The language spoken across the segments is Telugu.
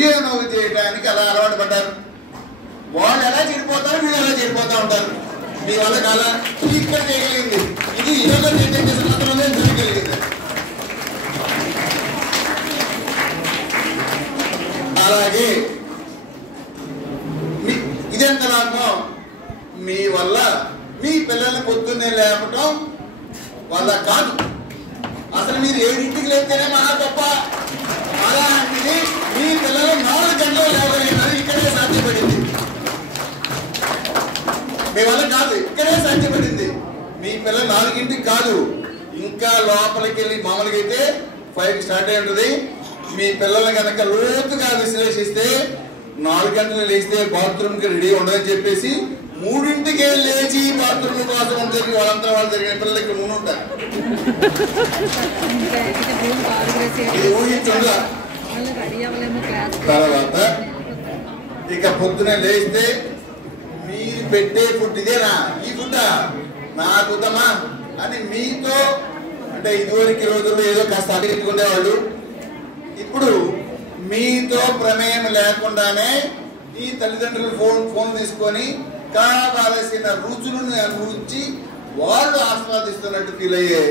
చేయడానికి అలా అలవాటు పడ్డారు. వాళ్ళు ఎలా చెడిపోతారు, వీళ్ళు ఎలా చెడిపోతా ఉంటారు. మీ వల్ల చాలా ఇక్కడ చేయగలిగింది ఇది యోగా చేసిన మాత్రమే జరగగలిగింది. అలాగే ఇదెంత లాభం, మీ వల్ల మీ పిల్లల్ని పొద్దున్నే లేపటం వల్ల కాదు, అసలు మీరు 7ంటికి లేస్తేనే మహా గొప్ప. అలాంటిది మీ పిల్లలు 4 గంటలు లేవలేదని ఇక్కడే సాధ్యపడింది. మీ వల్ల కాదు, ఇక్కడే సాధ్యపడింది. మీ పిల్లలు 4ంటికి కాదు, ఇంకా లోపలికి వెళ్ళి మామూలుగా అయితే 5కి స్టార్ట్ అయి ఉంటుంది. మీ పిల్లల్ని కనుక లోతుగా విశ్లేషిస్తే 4 గంటలు లేస్తే బాత్రూమ్కి రెడీ ఉండదని చెప్పేసి 3ంటికే లేచి బాత్రూమ్ కోసం జరిగి వాళ్ళంతా వాళ్ళు జరిగిన పిల్లలు ఇక్కడ ముందు ఉంటారు. ఇది ఊహించుందా? తర్వాత ఇక పొద్దున లేస్తే మీరు పెట్టే ఫుడ్ ఇదేనా, ఈ ఫుడ్ నాకుదమా అని మీతో, అంటే ఇదివరకు రోజుల్లో ఏదో కాస్త అడిగించుకునేవాళ్ళు. ఇప్పుడు మీతో ప్రమేయం లేకుండానే ఈ తల్లిదండ్రులు ఫోన్ తీసుకొని కావాల్సిన రుచులను అనుభవించి వాళ్ళు ఆస్వాదిస్తున్నట్టు ఫీల్ అయ్యే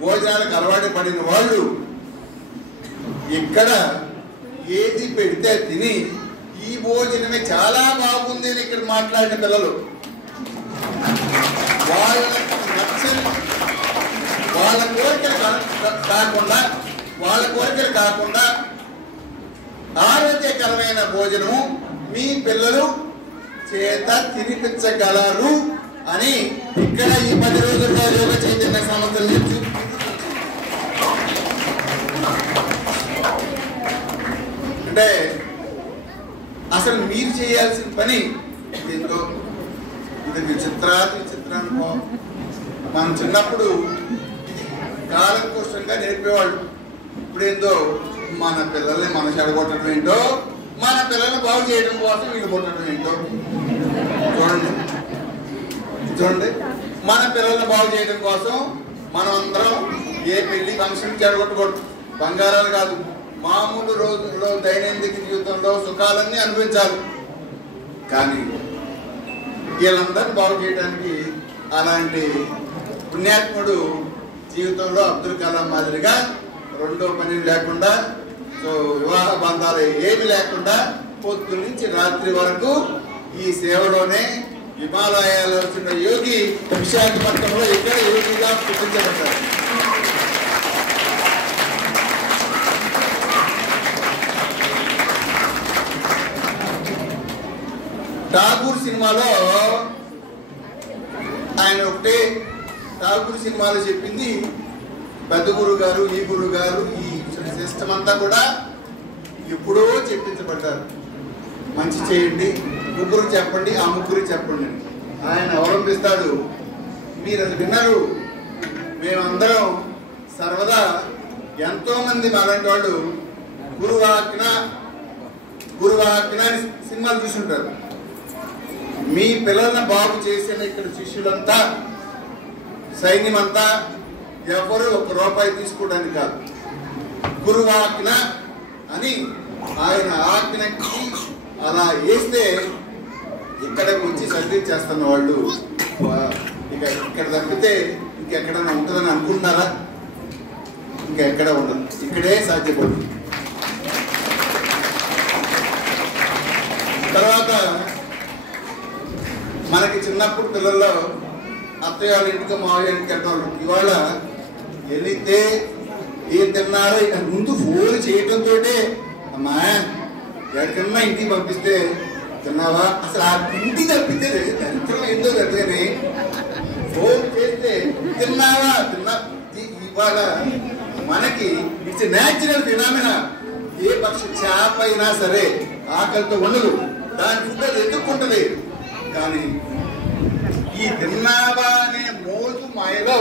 భోజనాలకు అలవాటు పడిన వాళ్ళు ఇక్కడ ఏది పెడితే తిని ఈ భోజనమే చాలా బాగుంది అని ఇక్కడ మాట్లాడిన పిల్లలు వాళ్ళకి నచ్చని వాళ్ళ కోరికలు కాకుండా ఆరోగ్యకరమైన భోజనము మీ పిల్లలు చేత తినిపించగలరు అని ఇక్కడ ఈ 10 రోజుల్లో యోగ చైతన్య సంస్థలు అంటే అసలు మీరు చేయాల్సిన పని ఏంటో ఇది విచిత్రానుభవం. మనం చిన్నప్పుడు కాలకోశంగా నేర్పేవాళ్ళు. ఇప్పుడు ఏందో మన పిల్లల్ని మనం చెడగొట్టడం ఏంటో, మన పిల్లల్ని బాగు చేయడం కోసం వీళ్ళు కొట్టడం ఏంటో. చూడండి, మన పిల్లల్ని బాగు చేయడం కోసం మనం అందరం ఏ పెళ్లి ఫంక్షన్ చెడగొట్టకూడదు. బంగారాలు కాదు, మామూలు రోజుల్లో దైనందిక జీవితంలో సుఖాలన్నీ అనుభవించాలి. కానీ వీళ్ళందరినీ బాగు చేయడానికి అలాంటి పుణ్యాత్ముడు జీవితంలో అబ్దుల్ కలాం మాదిరిగా రెండో పని లేకుండా, వివాహ బంధాలు ఏమి లేకుండా పొద్దు నుంచి రాత్రి వరకు ఈ సేవలోనే హిమాలయాల్లో వచ్చిన యోగి విశాఖపట్నంలో ఇక్కడ యోగిగా గుర్తించబడ్డారు. ఠాగూర్ సినిమాలో ఆయన ఒకటే ఠాగూర్ సినిమాలో చెప్పింది, పెద్ద గురువు గారు, ఈ గురువు గారు, ఈ సిస్టమ్ అంతా కూడా ఎప్పుడో చెప్పించబడ్డారు. మంచి చేయండి, ముగ్గురు చెప్పండి, ఆ ముగ్గురు చెప్పండి. ఆయన అవలంబిస్తాడు. మీరు అది విన్నారు. మేమందరం సర్వదా ఎంతో మంది అలాంటి వాళ్ళు గురువాజ్ఞ అని సినిమాలు చూసుంటారు. మీ పిల్లల్ని బాగు చేసిన ఇక్కడ శిష్యులంతా, సైన్యం అంతా ఎవరు ₹1 తీసుకోవడానికి కాదు. గురువాజ్ఞ అని ఆయన ఆజ్ఞకి అలా వేస్తే ఇక్కడికి వచ్చి సర్వీస్ చేస్తున్న వాళ్ళు ఇక ఇక్కడ తప్పితే ఇంకెక్కడైనా ఉంటుందని అనుకుంటున్నారా? ఇంకా ఎక్కడ ఉండదు, ఇక్కడే సాధ్యపడుతుంది. తర్వాత మనకి చిన్నప్పుడు పిల్లల్లో అత్తయ్య వాళ్ళ ఇంటికి మావయ్య ఇంటికి వెళ్ళేవాళ్ళు. ఇవాళ వెళితే ఏం తిన్నారో ఇక ముందు ఫోన్ చేయటంతో, అమ్మా ఎక్కడన్నా ఇంటికి పంపిస్తే తిన్నావా, అసలు ఆ ఇంటికి తప్పితే దరిద్రం ఏందో తెలియని ఫోన్ చేస్తే తిన్నావా ఇవాళ మనకి ఇట్స్ న్యాచురల్ ఫినామినా. ఏ పక్షి చేప అయినా సరే ఆకలితో ఉండదు, దాని ఫుడ్ అది ఎత్తుక్కుంటుంది. కానీ ఈ తిన్నావా అనే మోజు మాయలో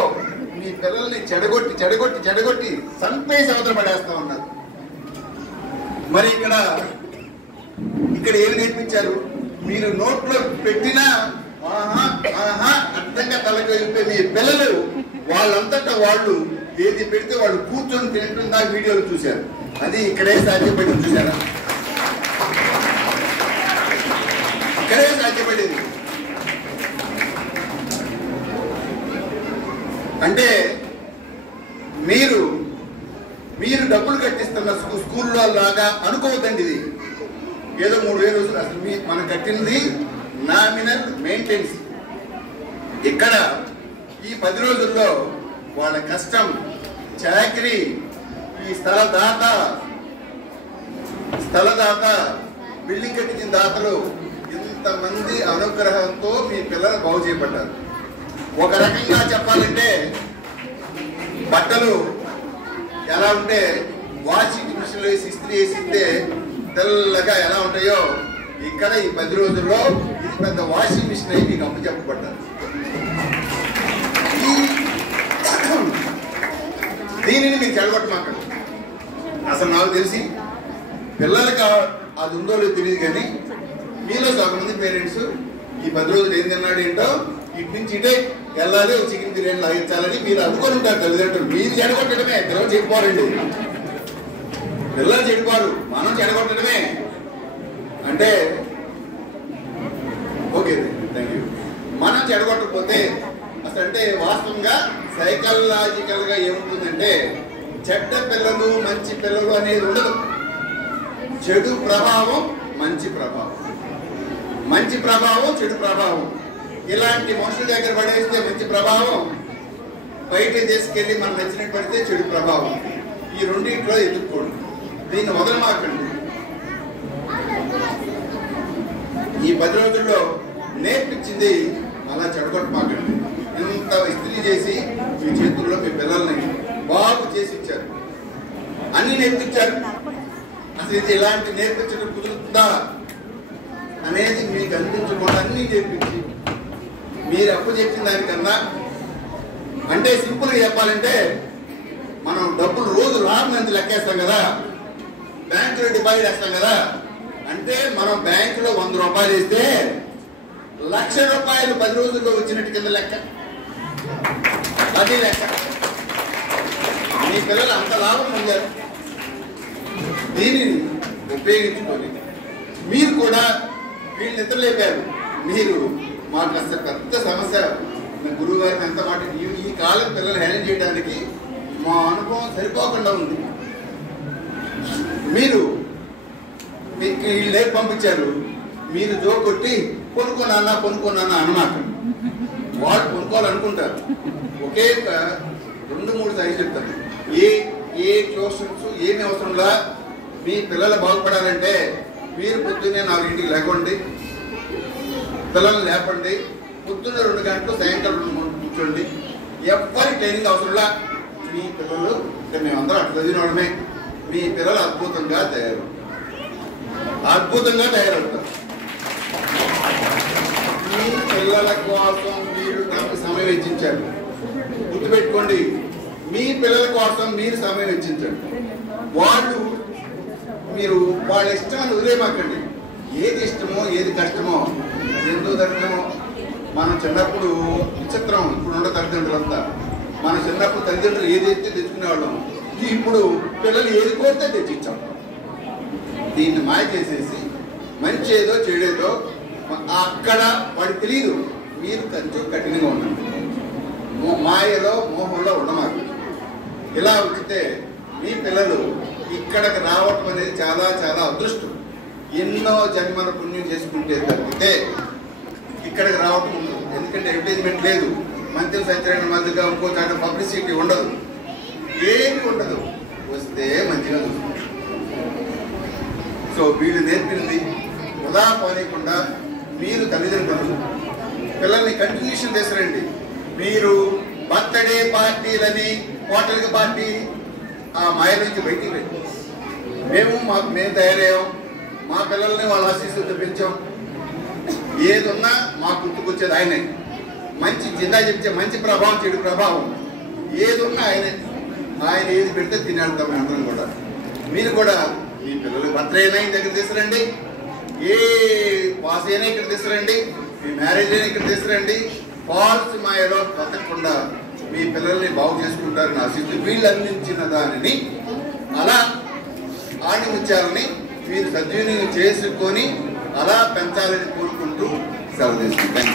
మీ పిల్లల్ని చెడగొట్టి సంపేసి అవతల పడేస్తా ఉన్నారు. మరి ఇక్కడ ఏమి నేర్పించారు? మీరు నోట్లో పెట్టినా అర్థంగా తలకైపోయి మీ పిల్లలు వాళ్ళంతటా వాళ్ళు ఏది పెడితే వాళ్ళు కూర్చొని తింటుందా వీడియోలు చూశారు. అది ఇక్కడే సాధ్యపడి చూశారా? అనుకోవద్దండి. ఇది ఏదో 3,000 వస్తుంది. అసలు మనం కట్టినది నామినల్ మెయింటెనెన్స్. ఇక్కడ ఈ 10 రోజుల్లో వాళ్ళ కష్టం, చాకరీ, ఈ స్థలదాత, బిల్డింగ్ కట్టించిన దాతలు ఇంతమంది అనుగ్రహంతో మీ పిల్లలు బాగు చేయబడ్డారు. ఒక రకంగా చెప్పాలంటే బట్టలు ఎలా ఉంటే వాషింగ్ మిషన్లో వేసి ఇస్త్రీ వేసిస్తే తెల్లగా ఎలా ఉంటాయో ఇక్కడ ఈ 10 రోజుల్లో ఇది పెద్ద వాషింగ్ మిషన్ అయి మీకు అప్పచెప్పబడ్డారు. దీనిని మీకు చెడగొట్టమాకండి. అసలు నాకు తెలిసి పిల్లలకి అది ఉందో లేదో తెలియదు, కానీ మీలో సగం మంది పేరెంట్స్ ఈ 10 రోజులు ఏం తిన్నాడు ఏంటో ఇటు నుంచి ఇటే వెళ్ళాలి, చికెన్ బిర్యానీ లాగించాలని మీరు అనుకొని ఉంటారు తల్లిదండ్రులు. మీరు చెడగొట్టడమే, పిల్లలు చెడిపోరండి. పిల్లలు చెడిపోరు, మనం చెడగొట్టడమే. అంటే ఓకే, థ్యాంక్ యూ. మనం చెడగొట్టకపోతే అసలు అంటే వాస్తవంగా సైకలాజికల్ గా ఏముంటుందంటే చెడ్డ పిల్లలు మంచి పిల్లలు అనేది ఉండదు. చెడు ప్రభావం మంచి ప్రభావం, మంచి ప్రభావం చెడు ప్రభావం. ఇలాంటి మనుషుల దగ్గర పడేస్తే మంచి ప్రభావం, బయట తీసుకెళ్ళి మనం నచ్చినట్టు పడితే చెడు ప్రభావం. ఈ రెండింటిలో ఎదుర్కోండి, దీన్ని వదలమాకండి. ఈ 10 రోజుల్లో నేర్పించింది అలా చెడగొట్టమాకండి. ఇంత ఇస్త్రీ చేసి మీ చేతుల్లో మీ పిల్లల్ని బాగు చేసి ఇచ్చారు, అన్ని నేర్పించారు. అసలు ఇది ఇలాంటి నేర్పించడం కుదురుతుందా అనేది మీకు అనిపించకుండా అన్ని నేర్పించి మీరు అప్పు చెప్పిన దానికన్నా, అంటే సింపుల్గా చెప్పాలంటే మనం డబ్బులు రోజు రానంత లెక్కేస్తాం కదా, బ్యాంకులో డిపాజిట్ వేస్తాం కదా. అంటే మనం బ్యాంకులో 100 రూపాయలు వేస్తే 1,00,000 రూపాయలు 10 రోజుల్లో వచ్చినట్టు కింద లెక్క. అది లెక్క. మీ పిల్లలు అంత లాభం పొందారు. దీనిని ఉపయోగించుకొని మీరు కూడా వీళ్ళు నిద్రలేపారు. మీరు మాకు అసలు పెద్ద సమస్య, నా గురువు గారిని ఎంత మాట, ఈ కాలం పిల్లలు హ్యాండిల్ చేయడానికి మా అనుభవం సరిపోకుండా ఉంది. మీరు వీళ్ళు పంపించారు, మీరు జో కొట్టి కొనుక్కున్నా అన్నమాట. వాళ్ళు కొనుక్కోవాలనుకుంటారు. ఒకే 2-3 సైజు చెప్తారు. ఏ ట్యూషన్స్ ఏమి అవసరంలా మీ పిల్లలు బాగుపడాలంటే మీరు పొద్దున్నే 4 లేకండి, పిల్లల్ని లేపండి. పొద్దున్న 2 గంటలు, సాయంకాలం 2 గంటలు కూర్చోండి. ఎవరి ట్రైనింగ్ అవసరంలా మీ పిల్లలు, మేమందరం అట్లా చదివినవాడమే, మీ పిల్లలు అద్భుతంగా తయారవుతారు. మీ పిల్లల కోసం మీరు నాకు సమయం వెచ్చించారు. గుర్తుపెట్టుకోండి, మీ పిల్లల కోసం మీరు సమయం వెచ్చించండి. మీరు వాళ్ళ ఇష్టాన్ని వదిలేమాకండి. ఏది ఇష్టమో ఏది కష్టమో ఎందుకు దర్శనమో. మనం చిన్నప్పుడు విచిత్రం, ఇప్పుడు ఉండే తల్లిదండ్రులంతా మన చిన్నప్పుడు తల్లిదండ్రులు ఏదైతే తెచ్చుకునేవాళ్ళం, ఇప్పుడు పిల్లలు ఏది కోరితే తెచ్చిచ్చాం. దీన్ని మాయ చేసేసి మంచి ఏదో చెడేదో అక్కడ వాడికి తెలియదు. మీరు కొంచెం కఠినంగా ఉండండి, మాయలో మోహంలో ఉండమాకు. ఇలా ఉంచితే మీ పిల్లలు ఇక్కడికి రావటం అనేది చాలా చాలా అదృష్టం. ఎన్నో జన్మల పుణ్యం చేసుకుంటే తప్పితే ఇక్కడికి రావటం ఉండదు. ఎందుకంటే అడ్వర్టైజ్మెంట్ లేదు, మంత్రి సత్యనారాయణ మాదిరిగా ఇంకో చాట పబ్లిసిటీ ఉండదు, ఏమి ఉండదు. వస్తే మంచిగా చూస్తుంది. సో వీళ్ళు నేర్పింది వృధా పోనీయకుండా మీరు తల్లిదండ్రులు పిల్లల్ని కంటిన్యూషన్ చేస్తారండి. మీరు బర్త్డే పార్టీలని, హోటల్కి పార్టీ, ఆ మాయ నుంచి బయటికి రండి. మేము తయారయ్యాం, మా పిల్లల్ని వాళ్ళ ఆశీస్సులతో పెంచాం. ఏదున్నా మాకు గుర్తుకొచ్చేది ఆయనే. మంచి జిందా చెప్తే మంచి ప్రభావం చెడు ప్రభావం ఏదున్నా ఆయన ఏది పెడితే తినేళ్తాం అందరం కూడా. మీరు కూడా మీ పిల్లలు బర్త్డే అయినా ఈ దగ్గర తీసుకురండి, ఏ పాస్ అయినా ఇక్కడ తీసుకురండి, మీ మ్యారేజ్ అయినా ఇక్కడ తీసుకురండి. ఫాల్స్ మాయలో బతకకుండా మీ పిల్లల్ని బాగు చేసుకుంటారని ఆశిస్తూ వీళ్ళు అందించిన దానిని అలా ఆణిముత్యాలని మీరు సద్వినియోగం చేసుకొని అలా పెంచాలని కోరుకుంటూ సెలవు తీసుకుంటాను.